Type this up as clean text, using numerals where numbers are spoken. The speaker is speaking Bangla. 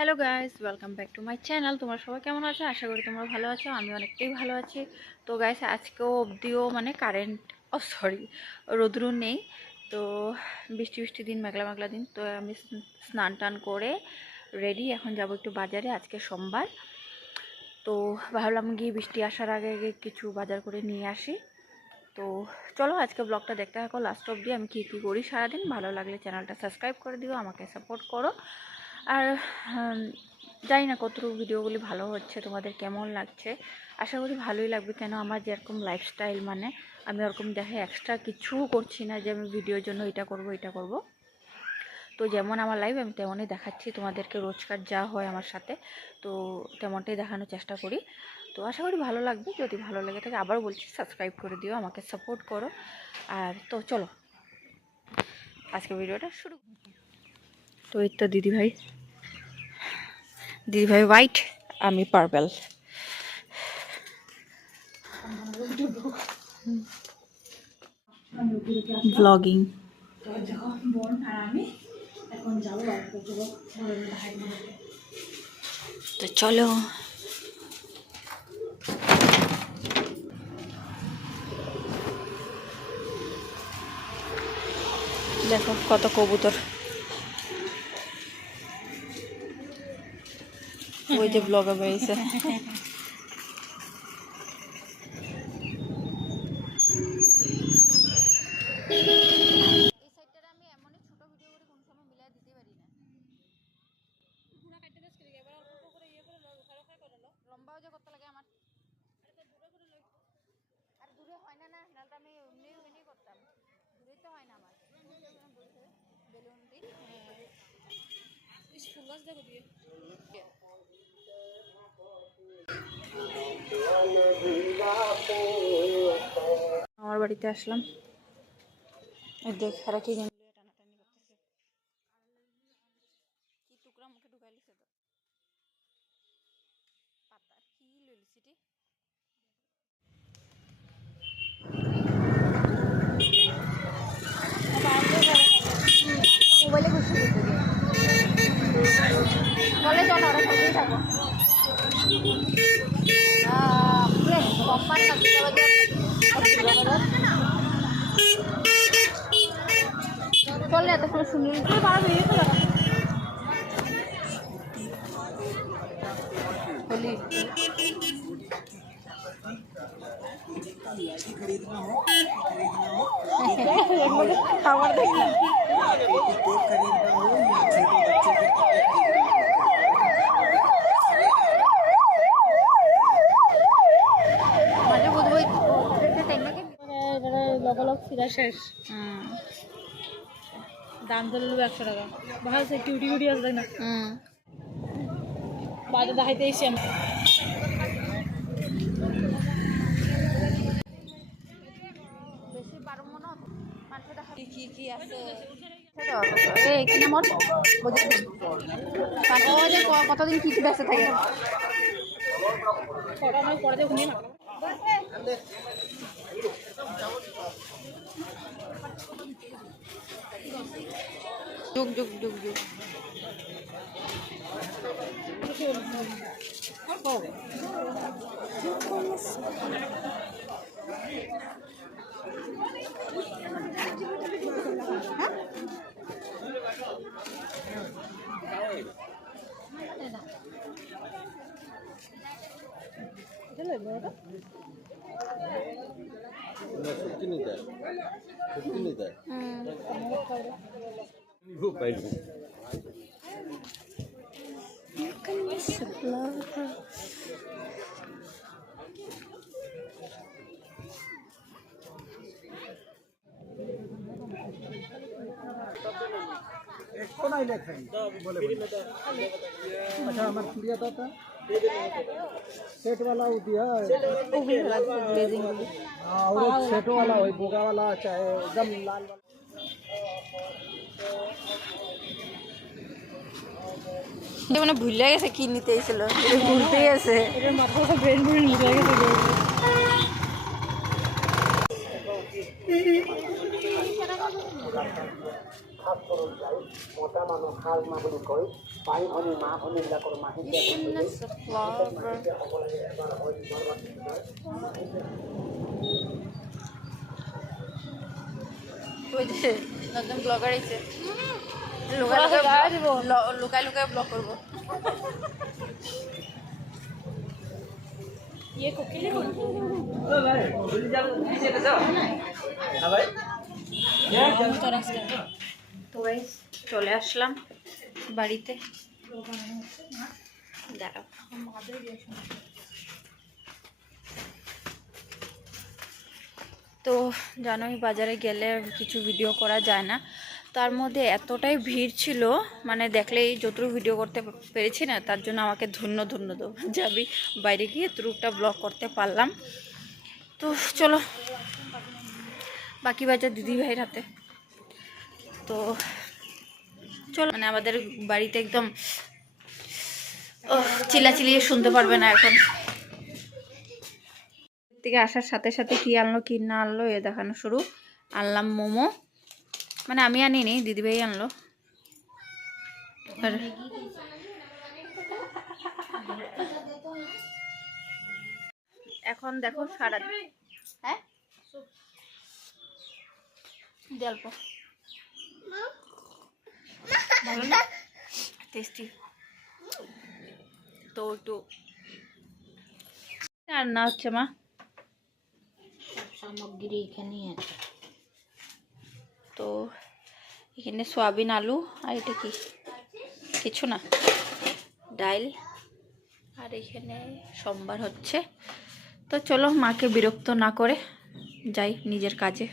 Hello guys, welcome back to my channel. তোমরা সবাই কেমন আছো? আশা করি তোমরা ভালো আছো। আমি অনেকটাই ভালো আছি। তো গাইস, আজকেও অবধিও কারেন্ট সরি রোদ্রু নেই। তো বৃষ্টি বৃষ্টি দিন, মেঘলা মেঘলা দিন। তো আমি স্নান টান করে রেডি, এখন যাব একটু বাজারে। আজকে সোমবার, তো ভাবলাম গিয়ে বৃষ্টি আসার আগে আগে কিছু বাজার করে নিয়ে আসি। তো চলো আজকে ব্লগটা দেখতে থাকো লাস্ট অবধি। আমি কী কী করি সারাদিন। ভালো লাগলে চ্যানেলটা সাবস্ক্রাইব করে দিও, আমাকে সাপোর্ট করো। আর জানি না কতটুকু ভিডিওগুলি ভালো হচ্ছে, তোমাদের কেমন লাগছে। আশা করি ভালোই লাগবে, কেন আমার যেরকম লাইফস্টাইল, আমি ওরকম দেখে এক্সট্রা কিছু করছি না যে আমি ভিডিওর জন্য এটা করব। তো যেমন আমার লাইফ আমি তেমনই দেখাচ্ছি তোমাদেরকে, রোজকার যা হয় আমার সাথে, তো তেমনটাই দেখানোর চেষ্টা করি। তো আশা করি ভালো লাগবে। যদি ভালো লেগে থাকে আবার বলছি, সাবস্ক্রাইব করে দিও, আমাকে সাপোর্ট করো। আর তো চলো আজকে ভিডিওটা শুরু। তো এই তো দিদিভাই হোয়াইট, আমি পার্পল। ব্লগিং। তো চলো, দেখো কত কবুতর। ওই যে ব্লগার বেরিয়েছে। লম্বাও যে করতে লাগে আমার, আর দূরে হয় না, নাহলে আমি এমনি করতাম। দূরে তো হয় না আমার, বেলুন দিই ফুল গাছ দেখো দিয়ে। আমার বাড়িতে আসলাম, দেখ এরা কি টানাটানি করতেছে, কি টুকরা মুখে ঢুকাই লিছে তো পাতার কি লইলিছিটি। মোবাইলে ঘুরতে দিতে বলে চলো ওরা সঙ্গেই থাকো। কোম্পানি চললে এতক্ষণ শুনি পারবি বলি খাবার দেখলাম। লগালগ ফিরা শেষ। দাম ধরে 100 টাকা। ভালো আছে, কিউটি কিউটি আছে না। বাজার দেখাইতে এসছি আমি। কি আছে কতদিন কি কি ব্যস্ত থাকে। যুগ যুগ যুগ যুগ अच्छा हमारे चिड़िया था सेट वाला वो दिया हाँ, और सेट वाला वही बोगा वाला चाहे एकदम लाल वाला মানে ভুলে গেছে কি নিতে এসেছিল, ভুলতে গেছে। এর মাথা ব্রেন ভুলে গেছে। মোটা মানুষ হাল না বলে কয় ওই যে নতুন ব্লগার এসে লুকায় লুকায় ব্লগ করবো। তো গাইস চলে আসলাম বাড়িতে। দাঁড়াও, তো জানোই বাজারে গেলে কিছু ভিডিও করা যায় না, তার মধ্যে এতটাই ভিড় ছিল, মানে দেখলেই যতটুকু ভিডিও করতে পেরেছি না, তার জন্য আমাকে ধন্য ধন্য দেবো যে আমি বাইরে গিয়ে এতটুকুটা ব্লগ করতে পারলাম। তো চলো বাকি বাজার দিদি ভাইয়ের হাতে। তো চলো, মানে আমাদের বাড়িতে একদম চিল্লাচিল্লিয়ে শুনতে পারবে না এখন। থেকে আসার সাথে সাথে কি আনলো কি না আনলো এ দেখানো শুরু। আনলাম মোমো, মানে আমি আনিনি, দিদিভাই আনলো। আর এখন দেখো সারা হ্যাঁ অল্প ভালো না, টেস্টি। তো একটু রান্না হচ্ছে মা, সামগ্রী এখানেই আছে। তো এখানে সয়াবিন আলু, আর এটা কি কিছু না, ডাল, আর এখানে সোমবার হচ্ছে। তো চলো মাকে বিরক্ত না করে যাই নিজের কাজে।